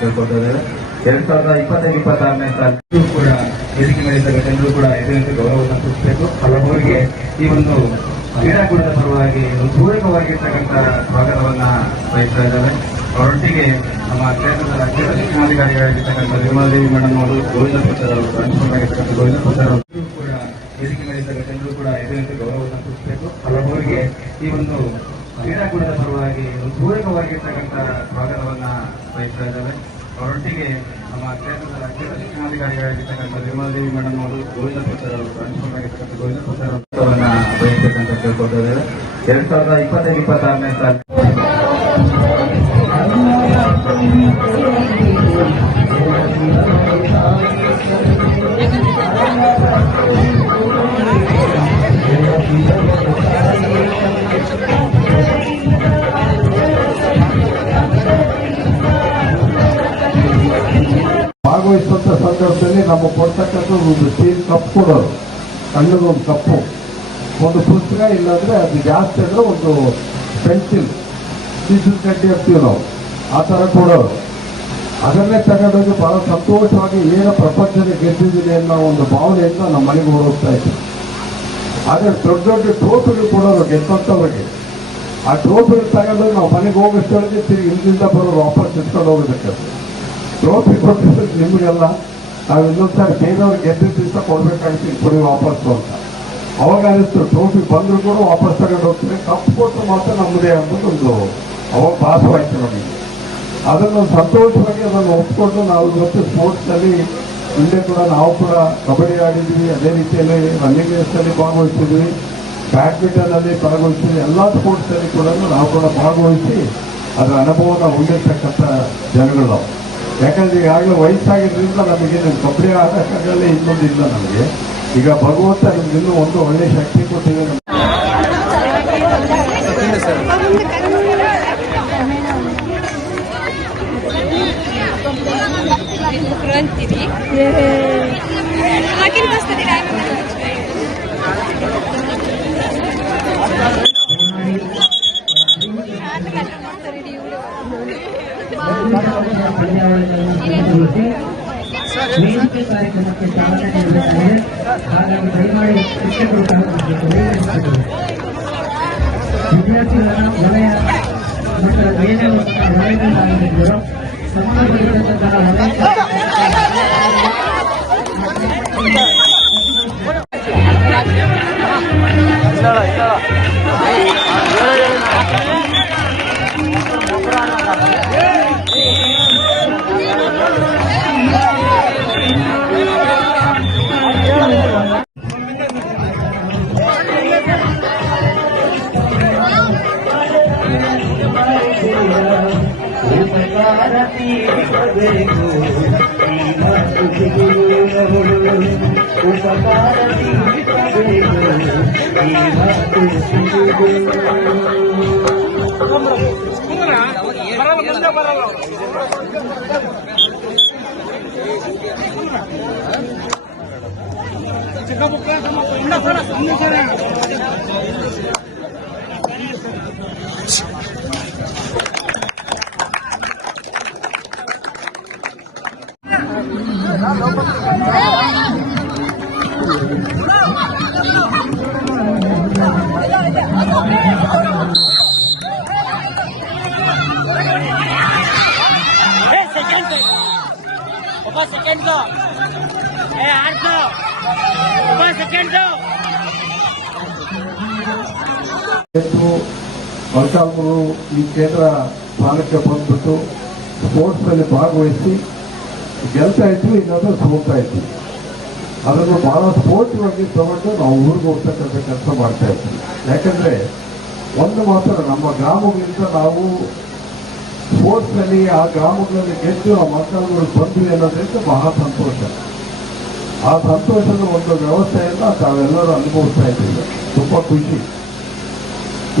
ಕೇಳ್ಕೊಳ್ತಿದ್ದೇವೆ ಎರಡ್ ಸಾವಿರದ ಇಪ್ಪತ್ತೈದು, ಇಪ್ಪತ್ತಾರನೇ ಸಾಲು ಕೂಡ ವೇದಿಕೆ ಮೇಲೆ ಜನರು ಕೂಡ ಇದರಿಂದ ಗೌರವವನ್ನು ಸೂಚಿಸಬೇಕು ಹಲವರಿಗೆ ಈ ಒಂದು ಕ್ರೀಡಾಕೂಟದ ಪರವಾಗಿ ಪೂರಕವಾಗಿರ್ತಕ್ಕಂಥ ಸ್ವಾಗತವನ್ನ ಬಯಸ್ತಾ ಇದ್ದಾರೆ. ಅವರೊಟ್ಟಿಗೆ ನಮ್ಮ ಕ್ಷೇತ್ರದ ರಾಜ್ಯದ ಶಿಕ್ಷಣಾಧಿಕಾರಿಗಳಾಗಿರ್ತಕ್ಕಂಥ ನಿರ್ಮಲಾದೇವಿ ಮೇಡಮ್ ಅವರು, ಗೋವಿಂದ ಪ್ರಸಾದ್ ಅವರು ಆಗಿರ್ತಕ್ಕಂಥ ಗೋವಿಂದ ಪ್ರಸಾದ್ ಅವರು ಕೂಡ ವೇದಿಕೆ ಮೇಲೆ ಜನರು ಕೂಡ ಇದರಿಂದ ಗೌರವವನ್ನು ಸೂಚಿಸಬೇಕು ಹಲವರಿಗೆ ಈ ಒಂದು ಕ್ರೀಡಾಕೂಟದ ಪರವಾಗಿ ಪೂರಕವಾಗಿರ್ತಕ್ಕಂಥ ಸ್ವಾಗತವನ್ನ ಬಯಸ್ತಾ ಇದ್ದಾರೆ ಅವರೊಟ್ಟಿಗೆ ನಮ್ಮ ಕ್ಷೇತ್ರದ ಕ್ಷೇತ್ರ ಶಿಕ್ಷಣಾಧಿಕಾರಿಗಳಾಗಿರ್ತಕ್ಕಂಥ ನಿರ್ಮಲಾದೇವಿ ಮೇಡಮ್ ಅವರು ಗೋವಿಂದ ಪ್ರಸಾದ್ ಅವರು ಟ್ರಾನ್ಸ್ಫರ್ ಆಗಿರ್ತಕ್ಕಂಥ ಗೋವಿಂದ ಪ್ರಸಾದ್ ಅವರನ್ನ ಕೇಳ್ಕೊಳ್ತಾ ಇದ್ದಾರೆ ಎರಡ್ ಸಾವಿರದ ಇಪ್ಪತ್ತೈದು, ಇಪ್ಪತ್ತಾರನೇ ಸಾಲು ಸಂದರ್ಭದಲ್ಲಿ ನಮ್ಮ ಕೊಡ್ತಕ್ಕಂಥ ಒಂದು ಸ್ಟೀಲ್ ಕಪ್ ಕೊಡೋರು. ಸಣ್ಣದು ಒಂದು ಕಪ್ಪು. ಒಂದು ಪುಸ್ತಕ ಇಲ್ಲಾಂದ್ರೆ ಅದು ಜಾಸ್ತಿ ಅಂದ್ರೆ ಒಂದು ಪೆನ್ಸಿಲ್. ಸೀಸಲ್ ಕಟ್ಟಿ ಇರ್ತೀವಿ ನಾವು. ಆ ಥರ ಕೊಡೋರು. ಅದನ್ನೇ ತಗೊಂಡೋಗಿ ಬಹಳ ಸಂತೋಷವಾಗಿ ಏನೋ ಪ್ರಪಂಚದ ಗೆದ್ದಿದ್ದೀನಿ ಅನ್ನೋ ಒಂದು ಭಾವನೆಯಿಂದ ನಮ್ಮ ಮನೆಗೆ ಹೋಗ್ತಾ ಇತ್ತು ಆದರೆ ದೊಡ್ಡ ದೊಡ್ಡ ಟ್ರೋಫಿಗಳು ಕೊಡೋರು ಗೆದ್ದಂಥವ್ರಿಗೆ. ಆ ಟ್ರೋಫಿಗಳು ತಗೊಂಡೋಗಿ ನಾವು ಮನೆಗೆ ಹೋಗೋಷ್ಟೊಳಗೆ ತಿರುಗಿ ಹಿಂದಿಂದ ಬರೋರು ವಾಪಸ್ ಇಟ್ಕೊಂಡು ಹೋಗ್ಬೇಕಾದ್ರೆ ಟ್ರೋಫಿ ಕೊಟ್ಟಿದ್ದು ನಿಮಗೆಲ್ಲ. ನಾವು ಇನ್ನೊಂದ್ಸಾರಿ ಬೇರೆಯವ್ರಿಗೆ ಗೆದ್ದಿದ್ದ ದಿವಸ ಕೊಡ್ಬೇಕಾಗಿತ್ತು ಕೊಡಿ ವಾಪಸ್ಸು ಅಂತ. ಅವಾಗ ಅನಿಸ್ತು ಟ್ರೋಫಿ ಬಂದರೂ ಕೂಡ ವಾಪಸ್ ತಗೊಂಡು ಹೋಗ್ತೀವಿ ಕಪ್ಪು ಕೊಟ್ಟು ಮಾತ್ರ ನಮ್ಮದೇ ಅನ್ನೋದು ಒಂದು ಅವಾಗ ಭಾಸವಾಯ್ತು ನಮಗೆ. ಅದನ್ನು ಸಂತೋಷವಾಗಿ ಅದನ್ನು ಒಪ್ಕೊಂಡು ನಾವು ಇವತ್ತು ಸ್ಪೋರ್ಟ್ಸಲ್ಲಿ ಹಿಂದೆ ಕೂಡ ನಾವು ಕೂಡ ಕಬಡ್ಡಿ ಆಡಿದ್ವಿ ಅದೇ ರೀತಿಯಲ್ಲಿ ರನ್ನಿಂಗ್ ರೇಸ್ ಅಲ್ಲಿ ಭಾಗವಹಿಸಿದ್ವಿ ಬ್ಯಾಡ್ಮಿಂಟನ್ ಅಲ್ಲಿ ಭಾಗವಹಿಸಿದ್ವಿ ಎಲ್ಲ ಸ್ಪೋರ್ಟ್ಸಲ್ಲಿ ಕೂಡ ನಾವು ಕೂಡ ಭಾಗವಹಿಸಿ ಅದರ ಅನುಭವನ ಹೊಂದಿರ್ತಕ್ಕಂಥ ಜನಗಳು ಯಾಕಂದ್ರೆ ಈಗಾಗಲೇ ವಯಸ್ಸಾಗಿದ್ರಿಂದ ನಮಗೆ ನಮ್ಮ ಆದಷ್ಟಲ್ಲೇ ಇನ್ನೊಂದಿಲ್ಲ ನಮಗೆ. ಈಗ ಭಗವಂತ ನಮ್ಗೆ ಇನ್ನೂ ಒಂದು ಒಳ್ಳೆ ಶಕ್ತಿ ಕೊಟ್ಟಿದೆ ಹಾಕಿನ ಬಸ್ತದೆ ವೇದಿಕೆ ಕಾರ್ಯಕ್ರಮಕ್ಕೆ ಚಾಲನೆ ನೀಡಬೇಕಾಗಿದೆ ಹಾಗಾಗಿ ದಯಮಾಡಿ ಶಿಕ್ಷಕರು ಸಹಕರಿಸಬೇಕು ವೇದಿಕೆ ವಿದ್ಯಾರ್ಥಿಗಳ ವಲಯ ಮಕ್ಕಳ ಬೇರೆ ವಲಯಗಳಾಗಿದ್ದರು ಸಂಬಂಧಪಟ್ಟಿರತಕ್ಕಂತಹ ವಲಯ ಬೇಕು ಉಪಕಾರ ಚಿಕ್ಕ ಮಕ್ಕಳ ಸಮಾಪ್ತ ಇಲ್ಲ ಸರ್ ಒಬ್ಬ ಸೆಕೆಂಡ್ ಏ ಆಡ್ತು ಒಬ್ಬ ಸೆಕೆಂಡ್ ಮಲ್ಕಾಪುರು ಈ ಕೇಂದ್ರ ಸ್ಥಾನಕ್ಕೆ ಬಂದ್ಬಿಟ್ಟು ಸ್ಪೋರ್ಟ್ಸ್ ಅಲ್ಲಿ ಭಾಗವಹಿಸಿ ಗೆಲ್ತಾ ಇದ್ವಿ ಇನ್ನೊಂದು ಸೋಗ್ತಾ ಇದ್ವಿ. ಅದನ್ನು ಬಹಳ ಸ್ಪೋರ್ಟ್ಸ್ ಬಗ್ಗೆ ತಗೊಂಡು ನಾವು ಊರಿಗೆ ಹೋಗ್ತಕ್ಕಂಥ ಕೆಲಸ ಮಾಡ್ತಾ ಇದ್ವಿ. ಯಾಕಂದ್ರೆ ಒಂದು ಮಾತ್ರ ನಮ್ಮ ಗ್ರಾಮಗಳಿಂದ ನಾವು ಸ್ಪೋರ್ಟ್ಸ್ನಲ್ಲಿ ಆ ಗ್ರಾಮಗಳಲ್ಲಿ ಗೆದ್ದು ಆ ಮಕ್ಕಳುಗಳು ಬಂದಿವೆ ಅನ್ನೋದಕ್ಕೆ ಬಹಳ ಸಂತೋಷ. ಆ ಸಂತೋಷದ ಒಂದು ವ್ಯವಸ್ಥೆಯನ್ನ ತಾವೆಲ್ಲರೂ ಅನುಭವಿಸ್ತಾ ಇದ್ದೀವಿ ತುಂಬಾ ಖುಷಿ.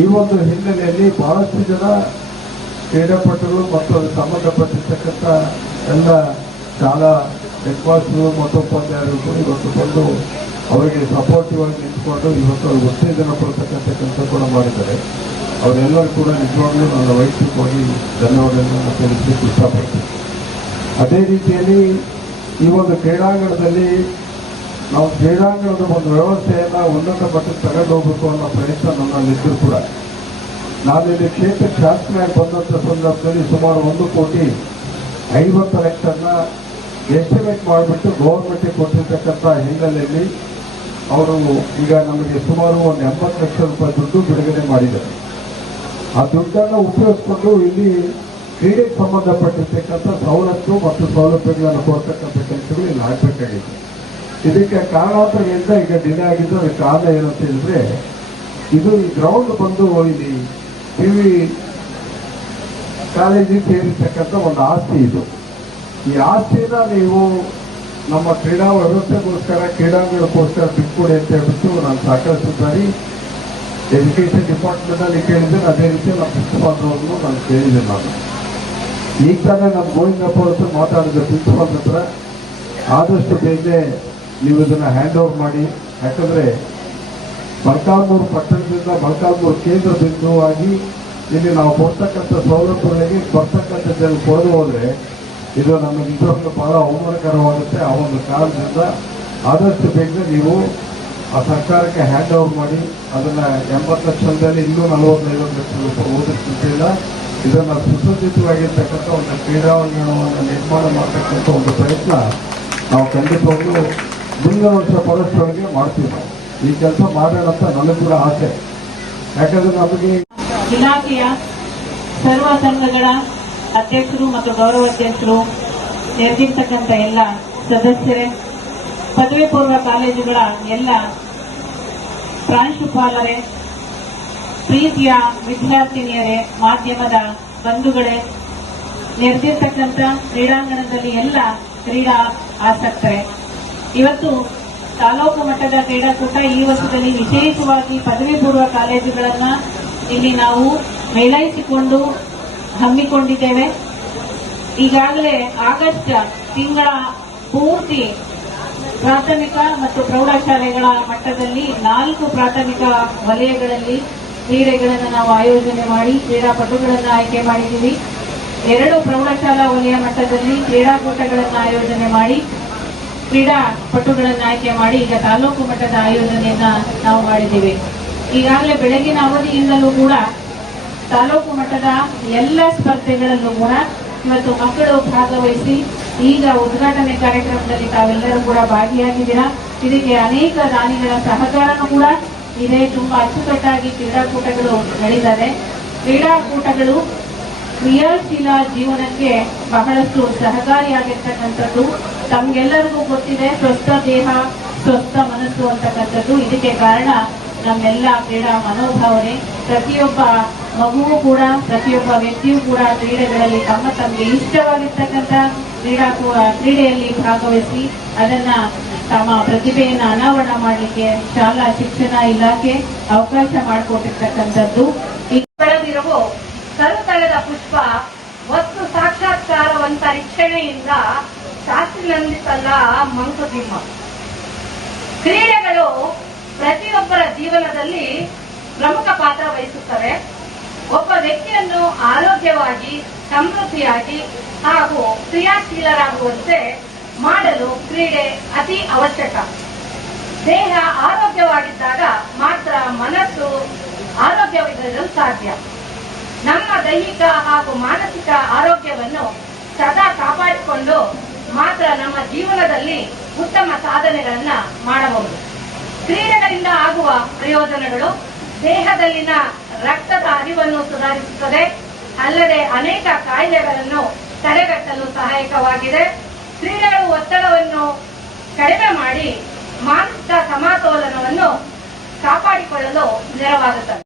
ಈ ಒಂದು ಹಿನ್ನೆಲೆಯಲ್ಲಿ ಬಹಳಷ್ಟು ಜನ ಕ್ರೀಡಾಪಟುಗಳು ಮತ್ತು ಅದಕ್ಕೆ ಸಂಬಂಧಪಟ್ಟಿರ್ತಕ್ಕಂಥ ಎಲ್ಲ ಶಾಲಾ ಹೆಡ್ ಮಾಸ್ಟರ್ ಮತೋಪಾಧ್ಯಾಯರು ಇವತ್ತು ಬಂದು ಅವರಿಗೆ ಸಪೋರ್ಟಿವ್ ಆಗಿ ನಿಂತ್ಕೊಂಡು ಇವತ್ತು ಉತ್ತೇಜನ ಕೊಡ್ತಕ್ಕಂಥ ಕೆಲಸ ಕೂಡ ಮಾಡಿದ್ದಾರೆ. ಅವರೆಲ್ಲರೂ ಕೂಡ ನಿಜವಾಗ್ಲೂ ನನ್ನ ವೈಯಕ್ತಿಕವಾಗಿ ಧನ್ಯವಾದಗಳನ್ನು ತಿಳಿಸಲಿಕ್ಕೆ ಇಷ್ಟಪಡ್ತೀನಿ ಅದೇ ರೀತಿಯಲ್ಲಿ ಈ ಒಂದು ಕ್ರೀಡಾಂಗಣದಲ್ಲಿ ನಾವು ಕ್ರೀಡಾಂಗಣದ ಒಂದು ವ್ಯವಸ್ಥೆಯನ್ನು ಉನ್ನತ ಮಟ್ಟಕ್ಕೆ ತಗೊಂಡು ಹೋಗ್ಬೇಕು ಅನ್ನೋ ಪ್ರಯತ್ನ ನನ್ನಲ್ಲಿದ್ದರೂ ಕೂಡ. ನಾನು ಇಲ್ಲಿ ಕ್ಷೇತ್ರ ಶಾಸಕರಾಗಿ ಬಂದಂಥ ಸಂದರ್ಭದಲ್ಲಿ ಸುಮಾರು ಒಂದು ಕೋಟಿ ಐವತ್ತು ಲಕ್ಷನ ಎಸ್ಟಿಮೇಟ್ ಮಾಡಿಬಿಟ್ಟು ಗೌರ್ಮೆಂಟಿಗೆ ಕೊಟ್ಟಿರ್ತಕ್ಕಂಥ ಹಿನ್ನೆಲೆಯಲ್ಲಿ ಅವರು ಈಗ ನಮಗೆ ಸುಮಾರು ಒಂದು ಎಂಬತ್ತು ಲಕ್ಷ ರೂಪಾಯಿ ದುಡ್ಡು ಬಿಡುಗಡೆ ಮಾಡಿದ್ದಾರೆ. ಆ ದುಡ್ಡನ್ನು ಉಪಯೋಗಿಸ್ಕೊಂಡು ಇಲ್ಲಿ ಕ್ರೀಡೆಗೆ ಸಂಬಂಧಪಟ್ಟಿರ್ತಕ್ಕಂಥ ಸವಲತ್ತು ಮತ್ತು ಸೌಲಭ್ಯಗಳನ್ನು ಕೊಡ್ತಕ್ಕಂಥ ಕೆಲಸಗಳು ಇಲ್ಲಿ ಆಗ್ಬೇಕಾಗಿತ್ತು. ಇದಕ್ಕೆ ಕಾರಣಾಂತರಗಳಿಂದ ಈಗ ಡಿಲೇ ಆಗಿದ್ದು ಅದಕ್ಕೆ ಕಾರಣ ಏನಂತ ಹೇಳಿದ್ರೆ, ಇದು ಈ ಗ್ರೌಂಡ್ ಬಂದು ಇಲ್ಲಿ ಪಿ ವಿ ಕಾಲೇಜಿಗೆ ಸೇರಿರ್ತಕ್ಕಂಥ ಒಂದು ಆಸ್ತಿ ಇದು. ಈ ಆಸ್ತಿನ ನೀವು ನಮ್ಮ ಕ್ರೀಡಾ ವ್ಯವಸ್ಥೆಗೋಸ್ಕರ, ಕ್ರೀಡಾಂಗಣಕ್ಕೋಸ್ಕರ ಬಿಟ್ಕೊಡಿ ಅಂತ ಹೇಳ್ಬಿಟ್ಟು ನಾನು ಸಾಕಷ್ಟು ಬಾರಿ ಎಜುಕೇಶನ್ ಡಿಪಾರ್ಟ್ಮೆಂಟ್ ಅಲ್ಲಿ ಕೇಳಿದ್ರೆ ಅದೇ ರೀತಿ ನಮ್ಮ ಪ್ರಿನ್ಸಿಪಾಲ್ ಅವ್ರನ್ನು ನಾನು ಕೇಳಿದೆ ನಾನು. ಈಗ ತಾನೇ ನಮ್ಮ ಗೋವಿಂದಪ್ಪ ಹತ್ರ ಮಾತಾಡಿದ ಪ್ರಿನ್ಸಿಪಾಲ್ ಹತ್ರ. ಆದಷ್ಟು ಬೇಗ ನೀವು ಇದನ್ನು ಹ್ಯಾಂಡ್ ಓವರ್ ಮಾಡಿ. ಯಾಕಂದ್ರೆ ಮೊಳಕಾಲ್ಮೂರು ಪಟ್ಟಣದಿಂದ ಮೊಳಕಾಲ್ಮೂರು ಕೇಂದ್ರ ಬಿಂದುವಾಗಿ ಇಲ್ಲಿ ನಾವು ಕೊಡ್ತಕ್ಕಂಥ ಸೌಲಭ್ಯಗಳಿಗೆ ಬರ್ತಕ್ಕಂಥ ಜನ ಕೊಡದು ಹೋದರೆ ಇದು ನಮಗೆ ನಿಜವಾಗ್ಲೂ ಬಹಳ ಅವಮಾನಕರವಾಗುತ್ತೆ ಆ ಒಂದು ಕಾರಣದಿಂದ. ಆದಷ್ಟು ಬೇಗ ನೀವು ಆ ಸರ್ಕಾರಕ್ಕೆ ಹ್ಯಾಂಡ್ ಓವರ್ ಮಾಡಿ ಅದನ್ನ ಎಂಬತ್ತು ಲಕ್ಷದಲ್ಲಿ ಇನ್ನೂ ನಲವತ್ತೈವತ್ತು ಲಕ್ಷ ಓದಿಸ್ತಿಲ್ಲ ಇದನ್ನ ಸುಸಜ್ಜಿತವಾಗಿರ್ತಕ್ಕಂಥ ಒಂದು ಕ್ರೀಡಾಂಗಣವನ್ನು ನಿರ್ಮಾಣ ಮಾಡತಕ್ಕಂಥ ಒಂದು ಪ್ರಯತ್ನ ನಾವು ಖಂಡಿತವಾಗ್ಲೂ ಮುಂದಿನ ವರ್ಷ ಪರಸ್ಪರಗೆ ಮಾಡ್ತೀವಿ. ನಾವು ಈ ಕೆಲಸ ಮಾಡೋಣ ಅಂತ ನನಗೆ ಕೂಡ ಆಸೆ. ಯಾಕಂದ್ರೆ ನಮಗೆ ಇಲಾಖೆಯ ಸರ್ವ ಸಂಘಗಳ ಅಧ್ಯಕ್ಷರು ಮತ್ತು ಗೌರವಾಧ್ಯಕ್ಷರು ನೆರೆದಿರ್ತಕ್ಕಂಥ ಎಲ್ಲ ಸದಸ್ಯರೇ ಪದವಿ ಪೂರ್ವ ಕಾಲೇಜುಗಳ ಎಲ್ಲ ಪ್ರಾಂಶುಪಾಲರೇ, ಪ್ರೀತಿಯ ವಿದ್ಯಾರ್ಥಿನಿಯರೇ, ಮಾಧ್ಯಮದ ಬಂಧುಗಳೇ, ನೆರೆದಿರ್ತಕ್ಕಂಥ ಕ್ರೀಡಾಂಗಣದಲ್ಲಿ ಎಲ್ಲ ಕ್ರೀಡಾ ಆಸಕ್ತರೇ. ಇವತ್ತು ತಾಲೂಕು ಮಟ್ಟದ ಕ್ರೀಡಾಕೂಟ ಈ ವರ್ಷದಲ್ಲಿ ವಿಶೇಷವಾಗಿ ಪದವಿ ಪೂರ್ವ ಕಾಲೇಜುಗಳನ್ನ ಇಲ್ಲಿ ನಾವು ಮೇಳೈಸಿಕೊಂಡು ಹಮ್ಮಿಕೊಂಡಿದ್ದೇವೆ. ಈಗಾಗಲೇ ಆಗಸ್ಟ್ ತಿಂಗಳ ಪೂರ್ತಿ ಪ್ರಾಥಮಿಕ ಮತ್ತು ಪ್ರೌಢಶಾಲೆಗಳ ಮಟ್ಟದಲ್ಲಿ ನಾಲ್ಕು ಪ್ರಾಥಮಿಕ ವಲಯಗಳಲ್ಲಿ ಕ್ರೀಡೆಗಳನ್ನು ನಾವು ಆಯೋಜನೆ ಮಾಡಿ, ಕ್ರೀಡಾಪಟುಗಳನ್ನು ಆಯ್ಕೆ ಮಾಡಿದ್ದೀವಿ. ಎರಡು ಪ್ರೌಢಶಾಲಾ ವಲಯ ಮಟ್ಟದಲ್ಲಿ ಕ್ರೀಡಾಕೂಟಗಳನ್ನು ಆಯೋಜನೆ ಮಾಡಿ, ಕ್ರೀಡಾಪಟುಗಳನ್ನು ಆಯ್ಕೆ ಮಾಡಿ ಈಗ ತಾಲೂಕು ಮಟ್ಟದ ಆಯೋಜನೆಯನ್ನ ನಾವು ಮಾಡಿದ್ದೀವಿ. ಈಗಾಗಲೇ ಬೆಳಗಿನ ಅವಧಿಯಿಂದಲೂ ಕೂಡ ತಾಲೂಕು ಮಟ್ಟದ ಎಲ್ಲ ಸ್ಪರ್ಧೆಗಳಲ್ಲೂ ಕೂಡ ಇವತ್ತು ಮಕ್ಕಳು ಭಾಗವಹಿಸಿ ಈಗ ಉದ್ಘಾಟನೆ ಕಾರ್ಯಕ್ರಮದಲ್ಲಿ ತಾವೆಲ್ಲರೂ ಕೂಡ ಭಾಗಿಯಾಗಿದ್ದೀರಾ? ಇದಕ್ಕೆ ಅನೇಕ ದಾನಿಗಳ ಸಹಕಾರನೂ ಕೂಡ ಇದೆ. ತುಂಬಾ ಅಚ್ಚುಕಟ್ಟಾಗಿ ಕ್ರೀಡಾಕೂಟಗಳು ನಡೀತದೆ ಕ್ರೀಡಾಕೂಟಗಳು ಕ್ರಿಯಾಶೀಲ ಜೀವನಕ್ಕೆ ಬಹಳಷ್ಟು ಸಹಕಾರಿಯಾಗಿರ್ತಕ್ಕಂಥದ್ದು. ತಮ್ಗೆಲ್ಲರಿಗೂ ಗೊತ್ತಿದೆ, ಸ್ವಸ್ಥ ದೇಹ, ಸ್ವಸ್ಥ ಮನಸ್ಸು ಅಂತಕ್ಕಂಥದ್ದು. ಇದಕ್ಕೆ ಕಾರಣ ನಮ್ಮೆಲ್ಲ ಕ್ರೀಡಾ ಮನೋಭಾವನೆ. ಪ್ರತಿಯೊಬ್ಬ ಮಗುವು ಕೂಡ, ಪ್ರತಿಯೊಬ್ಬ ವ್ಯಕ್ತಿಯೂ ಕೂಡ ಕ್ರೀಡೆಗಳಲ್ಲಿ ತಮ್ಮ ತಮಗೆ ಇಷ್ಟವಾಗಿರ್ತಕ್ಕಂಥ ಕ್ರೀಡಾ ಕ್ರೀಡೆಯಲ್ಲಿ ಭಾಗವಹಿಸಿ ಅದನ್ನ ತಮ್ಮ ಪ್ರತಿಭೆಯನ್ನ ಅನಾವರಣ ಮಾಡಲಿಕ್ಕೆ ಶಾಲಾ ಶಿಕ್ಷಣ ಇಲಾಖೆ ಅವಕಾಶ ಮಾಡಿಕೊಟ್ಟಿರ್ತಕ್ಕಂಥದ್ದು. ಬೆಳೆದಿರುವ ಕರುತಳದ ಪುಷ್ಪ ವಸ್ತು ಸಾಕ್ಷಾತ್ಕಾರವಂತರಿಕ್ಷಣೆಯಿಂದ ಶಾಸ್ತ್ರಿನಂದಿಸಲ್ಲ ಮಂಕುತಿಮ್ಮ. ಕ್ರೀಡೆಗಳು ಪ್ರತಿಯೊಬ್ಬರ ಜೀವನದಲ್ಲಿ ಪ್ರಮುಖ ಪಾತ್ರ ವಹಿಸುತ್ತವೆ. ಒಬ್ಬ ವ್ಯಕ್ತಿಯನ್ನು ಆರೋಗ್ಯವಾಗಿ, ಸಮೃದ್ಧಿಯಾಗಿ ಹಾಗೂ ಕ್ರಿಯಾಶೀಲರಾಗುವಂತೆ ಮಾಡಲು ಕ್ರೀಡೆ ಅತಿ ಅವಶ್ಯಕ. ದೇಹ ಆರೋಗ್ಯವಾಗಿದ್ದಾಗ ಮಾತ್ರ ಮನಸ್ಸು ಆರೋಗ್ಯವಿರಲು ಸಾಧ್ಯ. ನಮ್ಮ ದೈಹಿಕ ಹಾಗೂ ಮಾನಸಿಕ ಆರೋಗ್ಯವನ್ನು ಸದಾ ಕಾಪಾಡಿಕೊಂಡು ಮಾತ್ರ ನಮ್ಮ ಜೀವನದಲ್ಲಿ ಉತ್ತಮ ಸಾಧನೆಗಳನ್ನ ಮಾಡಬಹುದು. ಕ್ರೀಡೆಗಳಿಂದ ಆಗುವ ಪ್ರಯೋಜನಗಳು ದೇಹದಲ್ಲಿನ ರಕ್ತದ ಹರಿವನ್ನು ಸುಧಾರಿಸುತ್ತದೆ. ಅಲ್ಲದೆ ಅನೇಕ ಕಾಯಿಲೆಗಳನ್ನು ತಡೆಗಟ್ಟಲು ಸಹಾಯಕವಾಗಿದೆ. ಕ್ರೀಡೆಗಳು ಒತ್ತಡವನ್ನು ಕಡಿಮೆ ಮಾಡಿ ಮಾನಸಿಕ ಸಮತೋಲನವನ್ನು ಕಾಪಾಡಿಕೊಳ್ಳಲು ನೆರವಾಗುತ್ತದೆ.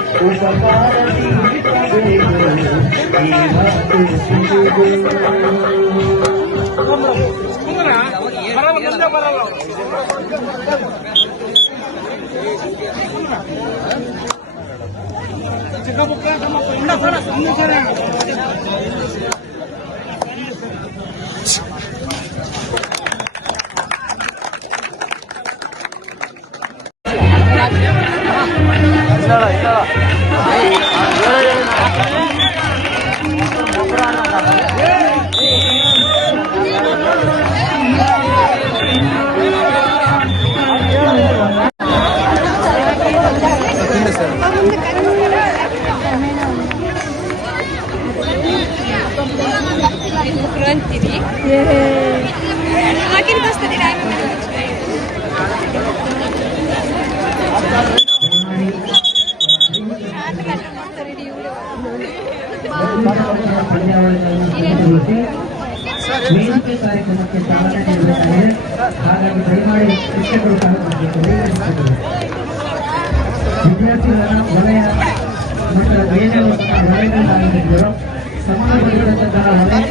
ನೀಡಬೇಕು ಈ ಮಾತು ಸಿಗುವವರು ಉಪಕಾರ ನೀಡಬೇಕು ಈ ಮಾತು ಕಾರ್ಯಕ್ರಮಕ್ಕೆ ಚಾಲನೆ ನೀಡಬೇಕಾಗಿದೆ ಹಾಗಾಗಿ ದಯಮಾಡಿ ಶಿಕ್ಷಕರು ವಿದ್ಯಾರ್ಥಿಗಳ ವಲಯ ಮತ್ತು ಬೇರೆ ವಲಯಗಳಾಗಿದ್ದರು ಸಂಬಂಧಪಟ್ಟಿರತಕ್ಕಂತಹ ವಲಯ